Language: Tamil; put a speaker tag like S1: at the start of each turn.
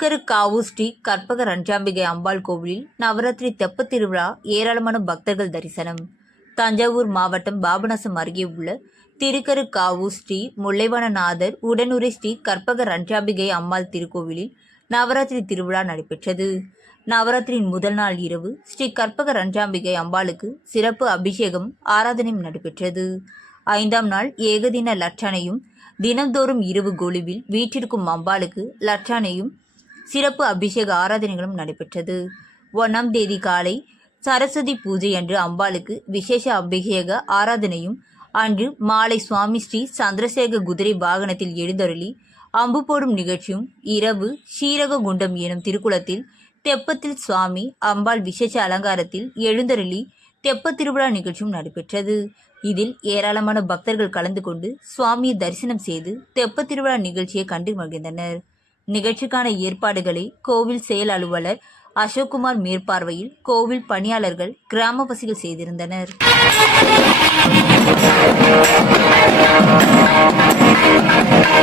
S1: காவு ஸ்ரீ கற்பக ரஞ்சாம்பிகை அம்பாள் கோவிலில் நவராத்திரி தெப்ப திருவிழா ஏராளமான பக்தர்கள் தரிசனம். தஞ்சாவூர் மாவட்டம் பாபநாசம் அருகே உள்ள திருக்கருக்காவு ஸ்ரீ முல்லைவனநாதர் உடனுரை ஸ்ரீ கற்பக ரஞ்சாம்பிகை அம்பாள் திருக்கோவிலில் நவராத்திரி திருவிழா நடைபெற்றது. நவராத்திரியின் முதல் நாள் இரவு ஸ்ரீ கற்பக ரஞ்சாம்பிகை அம்பாளுக்கு சிறப்பு அபிஷேகம் ஆராதனையும் நடைபெற்றது. ஐந்தாம் நாள் ஏகதின லட்சணையும் தினந்தோறும் இரவு குழுவில் வீற்றிருக்கும் அம்பாளுக்கு லட்சணையும் சிறப்பு அபிஷேக ஆராதனைகளும் நடைபெற்றது. ஒன்றாம் தேதி காலை சரஸ்வதி பூஜை அன்று அம்பாளுக்கு விசேஷ அபிஷேக ஆராதனையும் அன்று மாலை சுவாமி ஸ்ரீ சந்திரசேகர் குதிரை வாகனத்தில் எழுந்தருளி அம்பு போடும் நிகழ்ச்சியும் இரவு ஷீரக குண்டம் எனும் திருக்குளத்தில் தெப்பத்தில் சுவாமி அம்பாள் விசேஷ அலங்காரத்தில் எழுந்தருளி தெப்ப திருவிழா நிகழ்ச்சியும் நடைபெற்றது. இதில் ஏராளமான பக்தர்கள் கலந்து கொண்டு சுவாமியை தரிசனம் செய்து தெப்பத் திருவிழா நிகழ்ச்சியை கண்டு மகிழ்ந்தனர். நிகழ்ச்சிக்கான ஏற்பாடுகளை கோவில் செயல் அலுவலர் அசோக்குமார் மேற்பார்வையில் கோவில் பணியாளர்கள் கிராமவாசிகள் செய்திருந்தனர்.
S2: வானம்